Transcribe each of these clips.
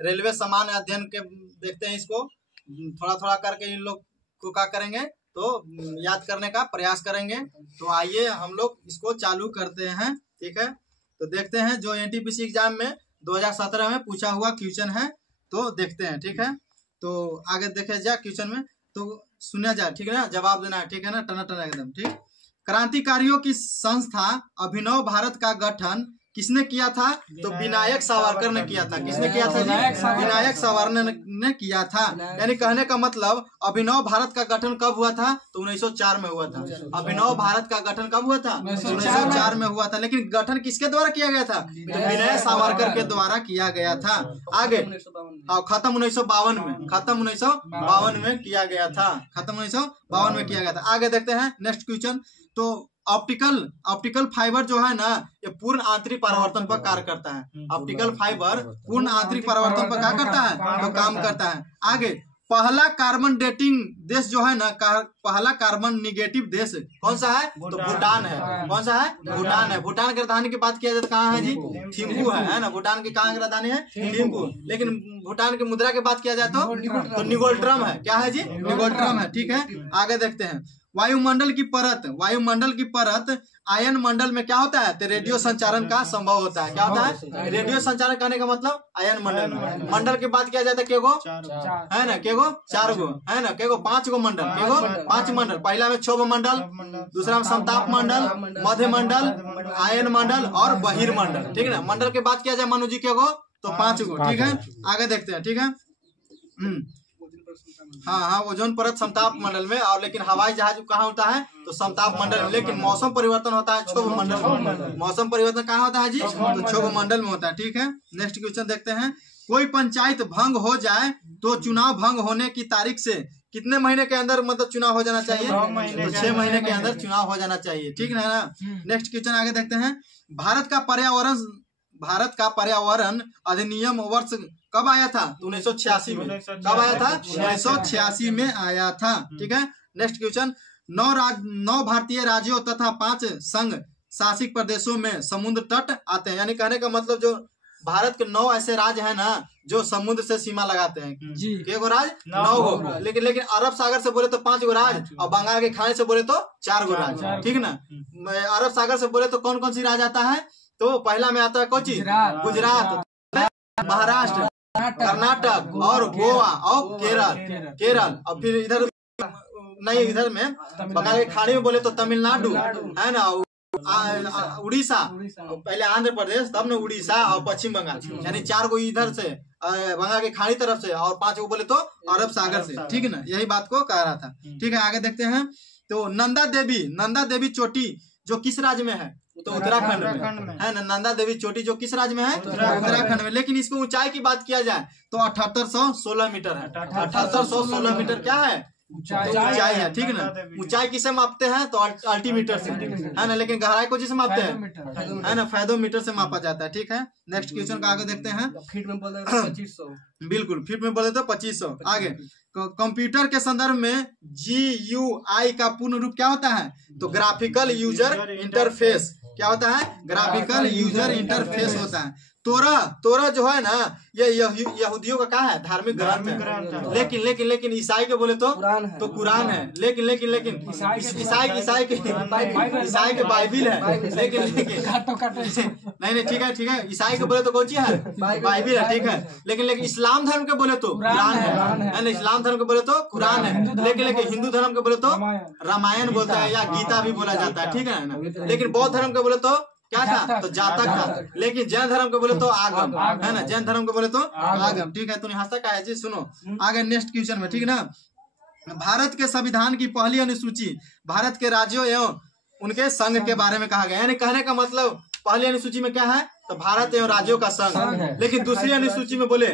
Railway सामान्य अध्ययन के देखते हैं, इसको थोड़ा थोड़ा करके इन लोग को क्या करेंगे तो याद करने का प्रयास करेंगे। तो आइए हम लोग इसको चालू करते हैं, ठीक है। तो देखते हैं जो एनटीपीसी एग्जाम में 2017 में पूछा हुआ क्वेश्चन है, तो देखते हैं, ठीक है। तो आगे देखे जाए क्वेश्चन में, तो सुना जाए, ठीक है ना, जवाब देना है, ठीक है ना, टना टना एकदम ठीक। क्रांतिकारियों की संस्था अभिनव भारत का गठन किसने किया था? तो विनायक सावरकर ने किया था। किसने किया था जी? विनायक सावरकर ने किया था। यानी कहने का मतलब अभिनव भारत का गठन कब हुआ था? तो 1904 में हुआ था। अभिनव भारत का गठन कब हुआ था? 1904 में हुआ था। लेकिन गठन किसके द्वारा किया गया था? तो विनायक सावरकर के द्वारा किया गया था। आगे खत्म 1952 में, खत्म 1952 में किया गया था, खत्म 1952 में किया गया था। आगे देखते हैं नेक्स्ट क्वेश्चन। तो ऑप्टिकल फाइबर जो है ना, ये पूर्ण आंतरिक परावर्तन पर कार्य करता है। ऑप्टिकल फाइबर पूर्ण आंतरिक परावर्तन पर क्या करता है? तो काम करता है। आगे पहला कार्बन डेटिंग देश जो है ना, पहला कार्बन निगेटिव देश कौन सा है? तो भूटान है। कौन सा है? भूटान है। भूटान की राजधानी की बात किया जाए तो कहाँ है जी? थिम्पू है ना। भूटान की कहाँ की राजधानी है? थिम्पू। लेकिन भूटान की मुद्रा की बात किया जाए तो निगोल्ट्रम है। क्या है जी? निगोल्ट्रम है, ठीक है। आगे देखते हैं वायुमंडल की परत आयन मंडल में क्या होता है? तो रेडियो संचारण का संभव होता है। क्या होता है? रेडियो संचारण करने का मतलब आयन मंडल में। मंडल की बात किया जाता है केगो है ना, केगो 4 गो है ना, केगो 5 गो मंडल, केगो 5 मंडल। पहला में क्षोभ मंडल, दूसरा में समताप मंडल, मध्य मंडल, आयन मंडल और बहिर्मंडल, ठीक है ना। मंडल की बात किया जाए मनु जी केगो तो 5 गो, ठीक है। आगे देखते हैं, ठीक है। हाँ, ओजोन परत समताप मंडल में, और लेकिन हवाई जहाज कहाँ होता है? तो समताप मंडल में। लेकिन मौसम परिवर्तन होता है क्षोभ मंडल में। मौसम परिवर्तन कहाँ होता है जी? तो क्षोभ मंडल में होता है, ठीक है। नेक्स्ट क्वेश्चन देखते हैं। कोई पंचायत भंग हो जाए तो चुनाव भंग होने की तारीख से कितने महीने के अंदर मतलब चुनाव हो जाना चाहिए? तो 6 महीने के अंदर चुनाव हो जाना चाहिए, ठीक है ना। नेक्स्ट क्वेश्चन आगे देखते हैं। भारत का पर्यावरण अधिनियम वर्ष कब आया था? तो 1986 में। कब आया था? 1986 में आया था, ठीक है। Next question. 9 भारतीय राज्यों तथा 5 संघ शासित प्रदेशों में समुद्र तट आते हैं। यानी कहने का मतलब जो भारत के 9 ऐसे राज्य हैं ना जो समुद्र से सीमा लगाते हैं। के गो राज? 9 गो। लेकिन अरब सागर से बोले तो 5 गो राज, और बंगाल के खाड़ी से बोले तो 4 गो राज, ठीक ना। अरब सागर से बोले तो कौन कौन सी राज आता है? तो पहला में आता है कोची? गुजरात, महाराष्ट्र, कर्नाटक और गोवा और केरल। और फिर इधर नहीं, इधर में बंगाल के खाड़ी में बोले तो तमिलनाडु है ना, उड़ीसा, पहले आंध्र प्रदेश, तब न उड़ीसा और पश्चिम बंगाल। यानी 4 गो इधर से बंगाल के खाड़ी तरफ से, और 5 गो बोले तो अरब सागर से, ठीक है ना। यही बात को कह रहा था, ठीक है। आगे देखते हैं। तो नंदा देवी चोटी जो किस राज्य में है? तो उत्तराखंड में है ना। नंदा देवी चोटी जो किस राज्य में है? उत्तराखंड में। लेकिन इसको ऊंचाई की बात किया जाए तो 7816 मीटर है। 7816 मीटर क्या है? ऊंचाई है, ठीक ना। ऊंचाई किसे मापते हैं? तो अल्टीमीटर से, है ना। लेकिन गहराई को जिसे मापते हैं है ना, फैदोमीटर से मापा जाता है, ठीक है। नेक्स्ट क्वेश्चन का आगे देखते हैं। फीट में बोले तो 2500। बिल्कुल, फीट में बोले तो 2500। आगे कंप्यूटर के संदर्भ में GUI का पूर्ण रूप क्या होता है? तो ग्राफिकल यूजर इंटरफेस। क्या होता है? ग्राफिकल यूजर इंटरफेस होता है। तोरा जो है ना, ये यहूदियों का क्या है? धार्मिक ग्रंथ है। लेकिन ईसाई के बोले तो कुरान है। लेकिन ईसाई के बाइबिल है। लेकिन नहीं, ठीक है। ईसाई के बोले तो कौन सी है? बाइबिल है, ठीक है। लेकिन लेकिन इस्लाम धर्म के बोले तो कुरान है। इस्लाम धर्म के बोले तो कुरान है। लेकिन हिंदू धर्म के बोले तो रामायण बोलता है या गीता भी बोला जाता है, ठीक है ना। लेकिन बौद्ध धर्म के बोले तो क्या था? तो जातक था। लेकिन जैन धर्म के बोले तो आगम, है ना। जैन धर्म के बोले तो आगम, ठीक है। तो हंसता का है जी? सुनो आगे नेक्स्ट क्वेश्चन में, ठीक है ना। भारत के संविधान की पहली अनुसूची भारत के राज्यों एवं उनके संघ के बारे में कहा गया। यानी कहने का मतलब पहली अनुसूची में क्या है? तो भारत एवं राज्यों का संघ। लेकिन दूसरी अनुसूची में बोले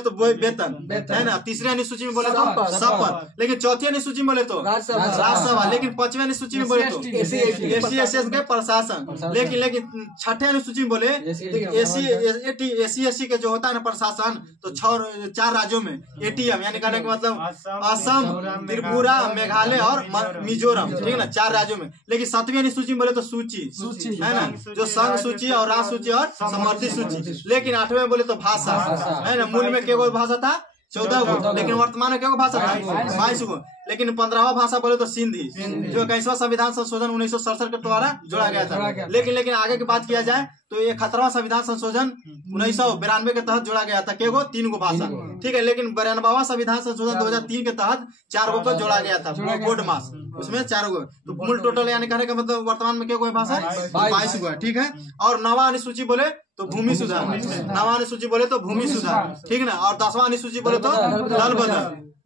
तो वेतन, है ना। तीसरी अनुसूची में बोले तो शपथ। लेकिन चौथी अनुसूची में बोले तो राज्यसभा। लेकिन 5वीं अनुसूची में बोले तो SC/ST के प्रशासन। लेकिन 6ठे अनुसूची में बोले SC/ST के जो होता है ना प्रशासन, तो 4 राज्यों में ATM, यानी कहने का मतलब असम, त्रिपुरा, मेघालय और मिजोरम, ठीक है ना, 4 राज्यों में। लेकिन 7वीं अनुसूची में बोले तो सूची, है ना, जो संघ सूची और राज सूची और समवर्ती सूची। लेकिन 8वें में बोले तो भाषा है ना, मूल में क्या भाषा था 14 गो, लेकिन वर्तमान में क्या भाषा था 22 गो। लेकिन 15वां भाषा बोले तो सिंधी, जो 21वां संविधान संशोधन 1967 के द्वारा जोड़ा गया था। लेकिन आगे की बात किया जाए तो 71वां संविधान संशोधन 1992 के तहत जोड़ा गया था। क्या गो 3 गो भाषा, ठीक है। लेकिन 92वां संविधान संशोधन 2003 के तहत 4 गो को जोड़ा गया था, बोर्ड मास, उसमें 4 गो। तो मूल टोटल यानी कहने का मतलब वर्तमान में क्या गो भाषा 22 गो है, ठीक है। और 9वां अनुसूची बोले तो भूमि सुधार, 9वां अनुसूची बोले तो भूमि सुधार, ठीक है ना। और 10वां अनुसूची बोले तो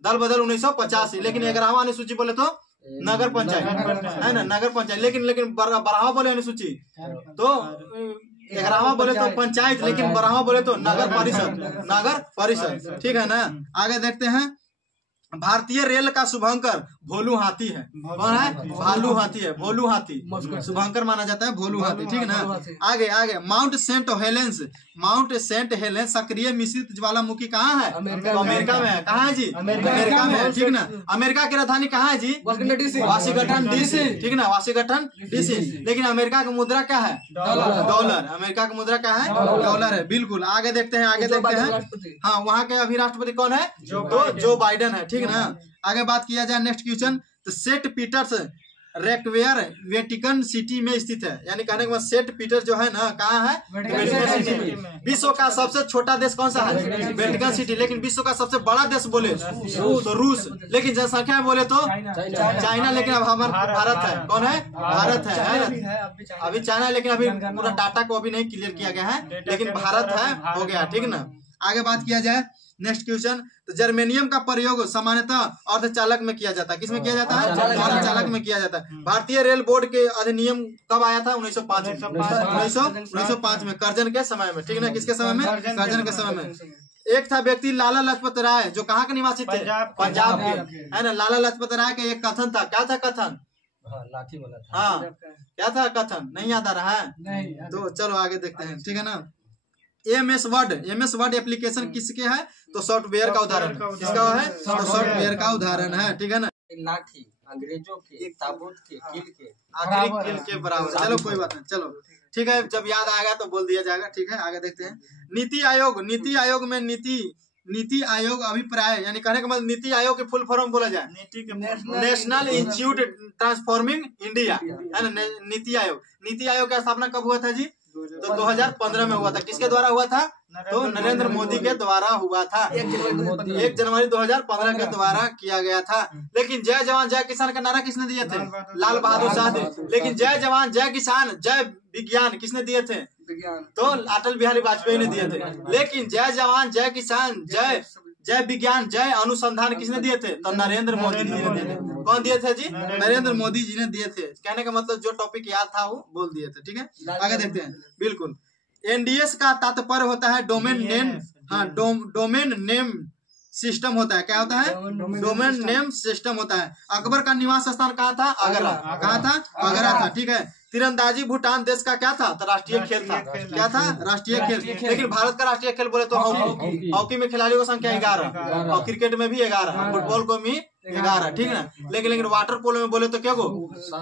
दल बदल 1985। लेकिन 11वां अनुसूची बोले तो नगर पंचायत है ना, नगर पंचायत। लेकिन 12वां बोले अनुसूची तो 11वां बोले तो पंचायत, लेकिन 12वां बोले तो नगर परिषद, ठीक है ना। आगे देखते हैं, भारतीय रेल का शुभंकर भोलू हाथी है। कौन है? भालू हाथी है, भोलू हाथी शुभंकर माना जाता है, भोलू हाथी, ठीक है ना। आगे माउंट सेंट हेलेंस सक्रिय मिश्रित ज्वालामुखी कहाँ है? अमेरिका में है। कहाँ है जी? अमेरिका में है, ठीक ना। अमेरिका की राजधानी कहाँ है जी? वाशिंगटन डीसी, ठीक ना, वाशिंगटन डीसी। लेकिन अमेरिका की मुद्रा क्या है? डॉलर। अमेरिका की मुद्रा क्या है? डॉलर है, बिल्कुल। आगे देखते हैं, हाँ, वहाँ के अभी राष्ट्रपति कौन है? तो जो बाइडेन है, ठीक ना। आगे बात किया जाए नेक्स्ट क्वेश्चन, तो सेंट पीटर्स रेक्वेयर वेटिकन सिटी में स्थित है। यानी कहने के बाद सेंट पीटर जो है ना, कहाँ है? Vatican city. विश्व का सबसे छोटा देश कौन सा है? Vatican city. लेकिन विश्व का सबसे बड़ा देश बोले तो रूस। लेकिन जनसंख्या में बोले तो चाइना। लेकिन अब हमारा भारत है। कौन है? भारत है ना। अभी चाइना, लेकिन अभी पूरा डाटा को अभी नहीं क्लियर किया गया है, लेकिन भारत है, हो गया, ठीक ना। आगे बात किया जाए नेक्स्ट क्वेश्चन, तो जर्मेनियम का प्रयोग सामान्यतः अर्धचालक में किया जाता है। किसमें किया जाता है? अर्धचालक में किया जाता है। भारतीय रेल बोर्ड के अधिनियम कब आया था? 1905 में, कर्जन के समय में, ठीक ना। किसके समय में? कर्जन के समय में। एक था व्यक्ति लाला लाजपत राय, जो कहाँ के निवासी थे? पंजाब के, है ना। लाला लाजपत राय का एक कथन था, क्या था कथन? लाठी वाला था। हाँ, क्या था कथन? नहीं याद आ रहा है? तो चलो आगे देखते हैं, ठीक है ना। एमएस वर्ड एप्लीकेशन किसके है? तो सॉफ्टवेयर का उदाहरण। किसका है? तो सॉफ्टवेयर का उदाहरण है, ठीक है ना। लाठी अंग्रेजों के, ताबूत के, किल के, आखिरी किल के बराबर। चलो कोई बात नहीं, चलो ठीक है, जब याद आएगा तो बोल दिया जाएगा, ठीक है। आगे देखते हैं, नीति आयोग में नीति आयोग अभिप्राय, यानी कहने का मतलब नीति आयोग के फुल फॉर्म बोला जाए नेशनल इंस्टीट्यूट ट्रांसफॉर्मिंग इंडिया, है ना। नीति आयोग की स्थापना कब हुआ था जी? तो 2015 में हुआ था। किसके द्वारा हुआ था? तो नरेंद्र मोदी के द्वारा हुआ था। 1 जनवरी 2015 के द्वारा किया गया था। लेकिन जय जवान जय किसान का नारा किसने दिए थे? लाल बहादुर शास्त्री। लेकिन जय जवान जय किसान जय विज्ञान किसने दिए थे? तो अटल बिहारी वाजपेयी ने दिए थे। लेकिन जय जवान जय किसान जय विज्ञान जय अनुसंधान किसने दिए थे? तो नरेंद्र मोदी जी ने दिए थे। कौन दिए थे जी? नरेंद्र मोदी जी ने दिए थे। कहने का मतलब जो टॉपिक याद था वो बोल दिए थे, ठीक है। आगे देखते हैं, बिल्कुल। एनडीएस का तात्पर्य होता है डोमेन नेम, हाँ, डोमेन नेम सिस्टम होता है। क्या होता है? डोमेन नेम सिस्टम होता है। अकबर का निवास स्थान कहाँ था? आगरा। कहाँ था? आगरा था, ठीक है। तीरंदाजी भूटान देश का क्या था? तो राष्ट्रीय खेल था। क्या था? राष्ट्रीय खेल। लेकिन भारत का राष्ट्रीय खेल बोले तो हॉकी में खिलाड़ियों की संख्या 11 और क्रिकेट में भी 11, फुटबॉल को भी 11, ठीक है। लेकिन वाटर पोलो में बोले तो क्या गो?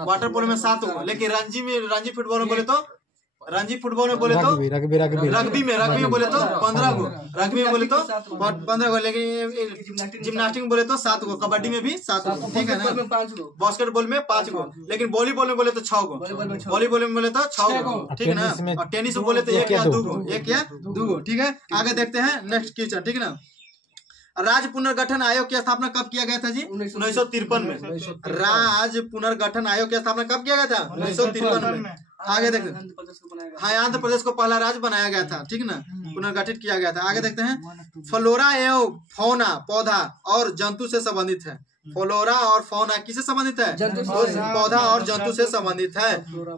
वाटर पोलो में 7 गो। लेकिन रणजी फुटबॉल में बोले तो रग्बी में बोले तो 15 गो। रग्बी में बोले तो 15 गो। लेकिन जिम्नास्टिक में बोले तो 7 गो। कबड्डी में भी 7 गो, ठीक है ना। बास्केटबॉल में 5 गो। लेकिन वॉलीबॉल में बोले तो 6 गो। वॉलीबॉल में बोले तो 6 गो, ठीक है ना। और टेनिस में बोले तो 1 या 2 गो, ठीक है। आगे देखते हैं नेक्स्ट क्वेश्चन, ठीक है ना। राज्य पुनर्गठन आयोग की स्थापना कब किया गया था जी? 1953 में। राज्य पुनर्गठन आयोग की स्थापना कब किया गया था? 1953 में। आगे देखते हैं, हाँ, आंध्र प्रदेश को पहला राज्य बनाया गया था, ठीक ना, पुनर्गठित किया गया था। आगे देखते हैं, फ्लोरा एवं फौना पौधा और जंतु से संबंधित है। फ्लोरा और फौना किससे संबंधित है? पौधा और जंतु से संबंधित है।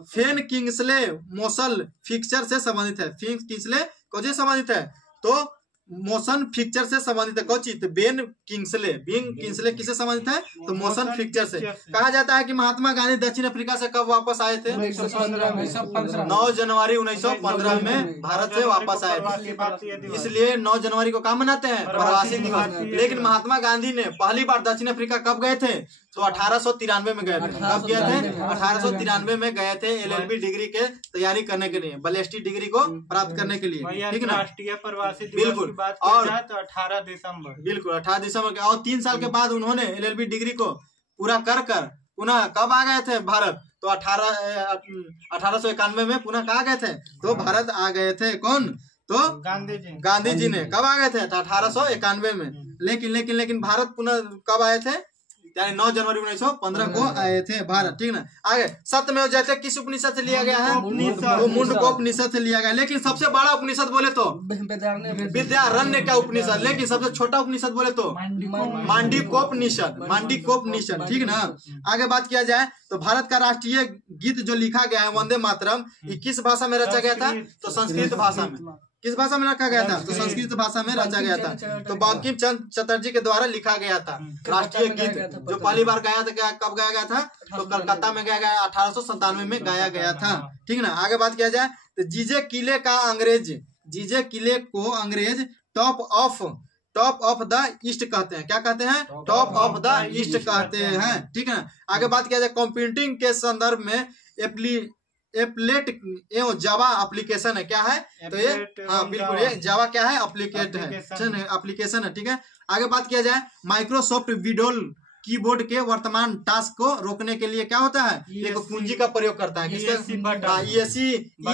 फेन किंग्सले मोसल फिक्चर से संबंधित है। फेन किंग्सले को से संबंधित है तो मोशन फिक्चर से संबंधित है। कौन चीज? बेन किंग्सले किससे संबंधित है? तो मोशन फिक्चर से। कहा जाता है कि महात्मा गांधी दक्षिण अफ्रीका से कब वापस आए थे? 9 जनवरी 1915 में भारत से वापस आए थे। इसलिए 9 जनवरी को क्या मनाते हैं? प्रवासी दिवस। लेकिन महात्मा गांधी ने पहली बार दक्षिण अफ्रीका कब गए थे? तो 1893 में गए थे। कब गए थे? 1893 में गए थे LLB डिग्री के तैयारी करने के लिए, बैलिस्टिक डिग्री को प्राप्त करने के लिए, ठीक है ना। राष्ट्रीय प्रवासी दिवस बिल्कुल। की बात और तो 18 दिसंबर, बिल्कुल 18 दिसंबर और 3 साल के बाद उन्होंने LLB डिग्री को पूरा कर पुनः कब आ गए थे भारत? तो 1891 में पुनः कहाँ गए थे? तो भारत आ गए थे। कौन? तो गांधी जी ने कब आ गए थे? 1891 में। लेकिन भारत पुनः कब आए थे? यानी 9 जनवरी 1915 को आए थे भारत, ठीक ना। आगे सत्यमेव जयते किस उपनिषद से लिया गया है? तो मुंडकोपनिषद से लिया गया। लेकिन सबसे बड़ा उपनिषद बोले तो विद्यारण्य का उपनिषद, लेकिन सबसे छोटा उपनिषद बोले तो मांडलिकोपनिषद, ठीक ना। आगे बात किया जाए तो भारत का राष्ट्रीय गीत जो लिखा गया है वंदे मातरम, ये किस भाषा में रचा गया था? तो संस्कृत भाषा में। किस भाषा में रखा गया था? तो संस्कृत भाषा में रचा गया था। तो बंकिम चंद्र चटर्जी के द्वारा लिखा गया था राष्ट्रीय गीत, जो पहली बार गाया था। कब गाया गया था? तो कलकत्ता में गाया गया, 1897 में गाया गया था, ठीक ना। आगे बात किया जाए तो जीजे किले को अंग्रेज टॉप ऑफ द ईस्ट कहते हैं। क्या कहते हैं? टॉप ऑफ द ईस्ट कहते हैं, ठीक है। आगे बात किया जाए कंप्यूटिंग के संदर्भ में एप्लेट एवं जावा एप्लीकेशन है। क्या है? तो ये बिल्कुल ये जावा क्या है? एप्लीकेशन है, ठीक है। आगे बात किया जाए माइक्रोसॉफ्ट विंडोज कीबोर्ड के वर्तमान टास्क को रोकने के लिए क्या होता है? एक कुंजी का प्रयोग करता है।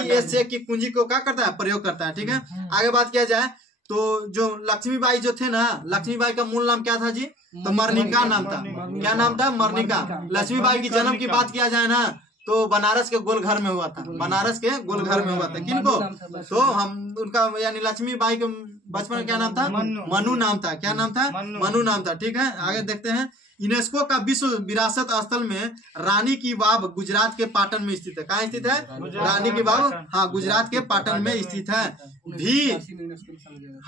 ESC की कुंजी को क्या करता है? प्रयोग करता है, ठीक है। आगे बात किया जाए तो जो लक्ष्मीबाई जो थे ना, लक्ष्मीबाई का मूल नाम क्या था जी? तो मर्निका नाम था। क्या नाम था? मर्निका। लक्ष्मीबाई की जन्म की बात किया जाए ना तो बनारस के गोलघर में हुआ था। किनको? तो हम उनका यानी लक्ष्मीबाई के बचपन में क्या नाम था? मनु नाम था। क्या नाम था? मनु नाम था, ठीक है। आगे देखते हैं यूनेस्को का विश्व विरासत स्थल में रानी की वाव गुजरात के पाटन में स्थित है। कहाँ स्थित है? रानी की वाव, हाँ, गुजरात के पाटन में स्थित है।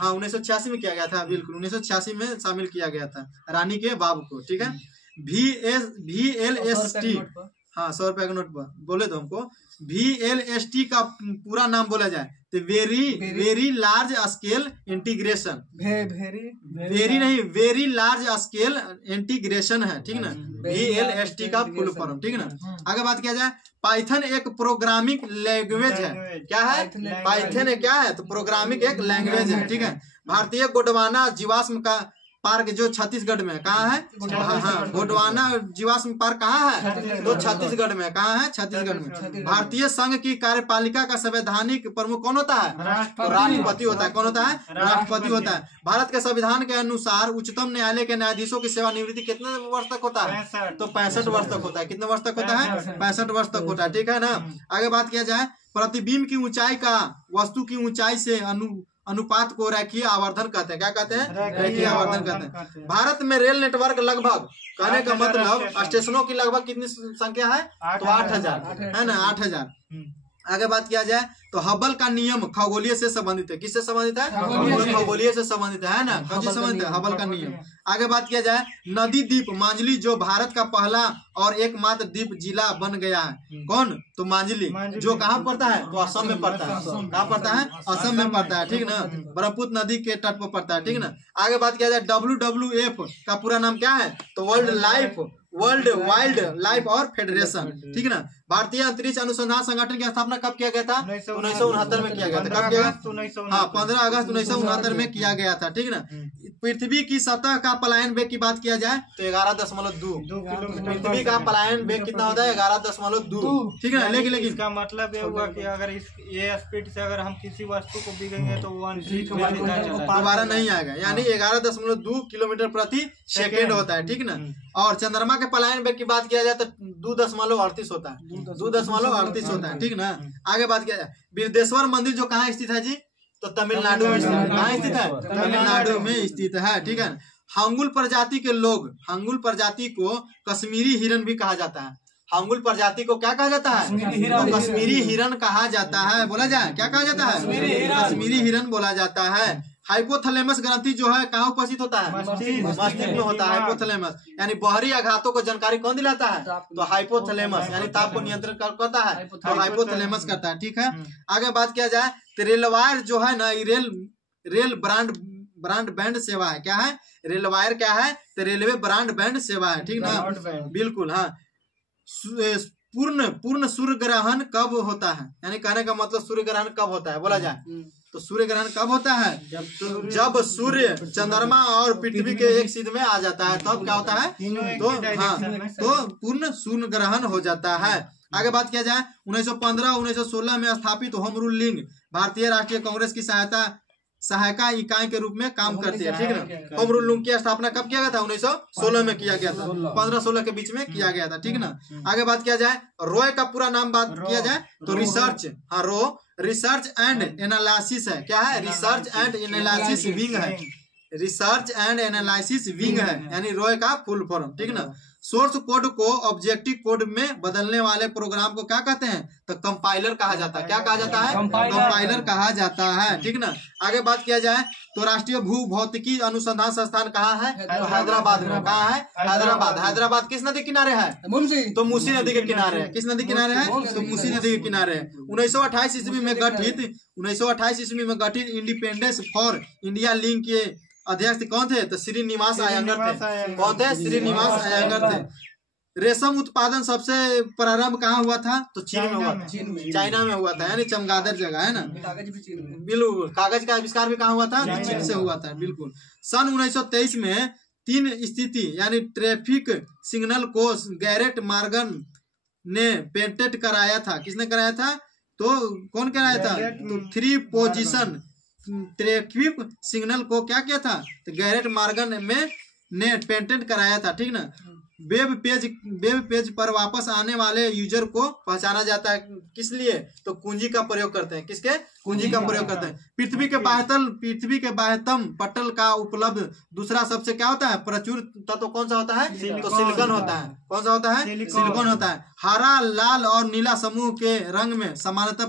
1986 में किया गया था, बिल्कुल 1986 में शामिल किया गया था रानी के वाव को, ठीक है। VLST, हाँ 100 रुपए का नोट पर बोले तो हमको VLST का पूरा नाम बोला जाए तो very large scale integration, very large scale integration है, ठीक ना। VLST का फुल फॉर्म, ठीक ना। आगे बात किया जाए पाइथन एक प्रोग्रामिंग लैंग्वेज है। क्या है? पाइथन क्या है? तो प्रोग्रामिंग एक लैंग्वेज है, ठीक है। भारतीय गोंडवाना जीवाश्म का पार्क जो छत्तीसगढ़ में, कहाँ है? हाँ, गोंडवाना जीवाश्म पार्क कहाँ है? तो छत्तीसगढ़ में। कहाँ है? छत्तीसगढ़ में। भारतीय संघ की कार्यपालिका का संवैधानिक प्रमुख कौन होता है? तो राष्ट्रपति होता है। कौन होता है? राष्ट्रपति होता है। भारत के संविधान के अनुसार उच्चतम न्यायालय के न्यायाधीशों की सेवानिवृत्ति कितने वर्ष तक होता है? तो 65 वर्ष तक होता है। कितने वर्ष तक होता है? 65 वर्ष तक होता है, ठीक है ना। आगे बात किया जाए प्रतिबिंब की ऊंचाई का वस्तु की ऊंचाई से अनुपात को रेखीय आवर्धन कहते हैं। क्या कहते हैं? रेखीय आवर्धन कहते हैं। भारत में रेल नेटवर्क लगभग, कहने का मतलब स्टेशनों की लगभग कितनी संख्या है? तो 8000 है ना, 8000। आगे बात किया जाए तो हबल का नियम खगोलीय से संबंधित है। किससे संबंधित है? खगोलीय से संबंधित है ना, कौन संबंधित है? हबल का नियम। आगे बात किया जाए नदी द्वीप मांझली जो भारत का पहला और एकमात्र द्वीप जिला बन गया है। कौन? तो मांझली, जो कहाँ पड़ता है? तो असम में पड़ता है। कहाँ पड़ता है? असम में पड़ता है, ठीक ना। ब्रह्मपुत्र नदी के तट पर पड़ता है, ठीक ना। आगे बात किया जाए WWF का पूरा नाम क्या है? तो वर्ल्ड वाइल्ड लाइफ और फेडरेशन, ठीक है ना। भारतीय अंतरिक्ष अनुसंधान संगठन की स्थापना कब किया गया था? 1969 में किया गया था। कब किया? हाँ 15 अगस्त 1969 में किया गया था, ठीक ना। पृथ्वी की सतह का पलायन वेग की बात किया जाए तो 11.2 पृथ्वी का पलायन वेग कितना होता है? 11.2, ठीक है। लेकिन इसका मतलब ये हुआ कि अगर ये स्पीड से अगर हम किसी वस्तु को बिगेंगे तो वो दोबारा नहीं आएगा, यानी 11.2 किलोमीटर प्रति सेकेंड होता है, ठीक ना। और चंद्रमा के पलायन वेग की बात किया जाए तो 2.38 होता है, 2.38 होता है, ठीक ना। आगे बात किया जाए बिरदेश्वर मंदिर जो कहाँ स्थित है जी? तो तमिलनाडु में स्थित है। कहाँ स्थित है? तमिलनाडु में स्थित है, ठीक है। हंगुल प्रजाति के लोग, हंगुल प्रजाति को कश्मीरी हिरन भी कहा जाता है। हंगुल प्रजाति को क्या कहा जाता है? तो कश्मीरी हिरन कहा जाता है। बोला जाए क्या कहा जाता है? कश्मीरी हिरन बोला जाता है। हाइपोथैलेमस ग्रंथि जो है कहाँ उपस्थित होता है? मस्तिष्क में होता है हाइपोथैलेमस, यानी बाहरी आघातों को जानकारी कौन दिलाता है? तो हाइपोथैलेमस, यानी ताप को नियंत्रण करता है तो हाइपोथैलेमस करता है, ठीक है। आगे बात किया जाए तो रेलवायर जो है ना, रेल ब्रॉडबैंड सेवा है। क्या है? रेलवायर क्या है? तो रेलवे ब्रॉडबैंड सेवा है, ठीक ना? बिल्कुल, हाँ। पूर्ण सूर्य ग्रहण कब होता है? यानी कहने का मतलब सूर्य ग्रहण कब होता है, बोला जाए तो सूर्य ग्रहण कब होता है? जब सूर्य, चंद्रमा और पृथ्वी के एक सिद्ध में आ जाता है, तब क्या होता है? तो हाँ, तो पूर्ण सूर्य ग्रहण हो जाता है। आगे बात किया जाए 1915-1916 में स्थापित होम रूल लीग भारतीय राष्ट्रीय कांग्रेस की सहायका इकाई के रूप में काम करती है, ठीक है ना? होम रूल लीग की स्थापना कब किया गया था? 1916 में किया गया था, 15-16 के बीच में किया गया था, ठीक ना? आगे बात किया जाए रॉय का पूरा नाम बात किया जाए तो रिसर्च, हाँ, रिसर्च एंड एनालिसिस है। क्या है? रिसर्च एंड एनालिसिस विंग है, रिसर्च एंड एनालिसिस विंग है, यानी रॉय का फुल फॉर्म, ठीक ना? सोर्स कोड को ऑब्जेक्टिव कोड में बदलने वाले प्रोग्राम को क्या कहते हैं? तो कंपाइलर कहा जाता है। क्या कहा जाता है? कंपाइलर कहा जाता है, ठीक ना? आगे बात किया जाए तो राष्ट्रीय भू भौतिकी अनुसंधान संस्थान कहाँ है? तो हैदराबाद में। कहाँ है? हैदराबाद। हैदराबाद किस नदी किनारे है? तो मूसी नदी के किनारे है। किस नदी किनारे है? तो मूसी नदी के किनारे है। 1928 ईस्वी में गठित इंडिपेंडेंस फॉर इंडिया लीग के अध्यक्ष कौन थे? तो श्रीनिवास अयंगर थे। कौन थे? श्रीनिवास अयंगर थे। रेशम उत्पादन सबसे प्रारंभ कहाँ हुआ था? तो चीन में हुआ था, चाइना में हुआ था, यानी चमगादड़ जगह है ना? बिल्कुल। कागज का आविष्कार भी कहाँ हुआ था? चीन से हुआ था, बिल्कुल। सन 1923 में 3 स्थिति यानी ट्रैफिक सिग्नल को गैरेट मॉर्गन ने पेटेंट कराया था। किसने कराया था? तो कौन कराया था? तो 3 पोजीशन ट्रैफिक सिग्नल को क्या किया था? तो गैरेट मॉर्गन में ने पेटेंट कराया था, ठीक ना? वेब पेज पर वापस आने वाले यूजर को पहचाना जाता है किस लिए? तो कुंजी का प्रयोग करते हैं। किसके? कुंजी का प्रयोग करते हैं। पृथ्वी के बाह्यतम पटल का उपलब्ध दूसरा सबसे क्या होता है? प्रचुर तत्व कौन सा होता है? तो सिलिकॉन होता है। कौन सा होता है? सिलिकॉन होता है। हरा, लाल और नीला समूह के रंग में सामान्यतः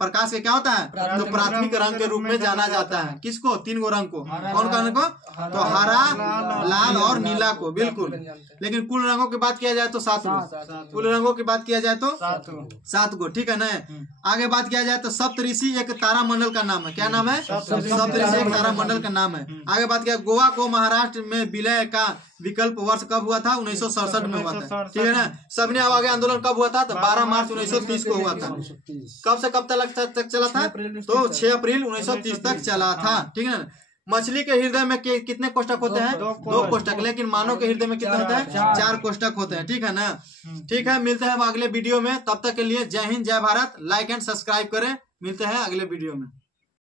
प्रकाश के क्या होता है? तो प्राथमिक रंग के रूप में जाना जाता है। किसको? 3 गो रंग को। कौन रंग को? तो हरा, लाल और नीला को, बिल्कुल। लेकिन कुल रंगों की बात किया जाए तो 7 गो। कुल रंगों की बात किया जाए तो 7 गो, ठीक है ना? आगे बात किया जाए तो सप्तऋषि एक तारामंडल का नाम है। क्या नाम है? सप्तऋषि एक तारामंडल का नाम है। आगे बात किया गोवा को महाराष्ट्र में विलय का विकल्प वर्ष कब हुआ था? 1967 में हुआ था, ठीक है ना? सबने आगे आंदोलन कब हुआ था? तो 12 मार्च 1930 को हुआ था। कब से कब तक चला था? तो 6 अप्रैल 1930 तक चला था, ठीक है ना? मछली के हृदय में कितने कोष्ठक होते हैं? 2 कोष्ठक। लेकिन मानव के हृदय में कितने होते हैं? 4 कोष्ठक होते हैं, ठीक है ना? ठीक है, मिलते हैं अगले वीडियो में। तब तक के लिए जय हिंद, जय भारत। लाइक एंड सब्सक्राइब करें। मिलते हैं अगले वीडियो में।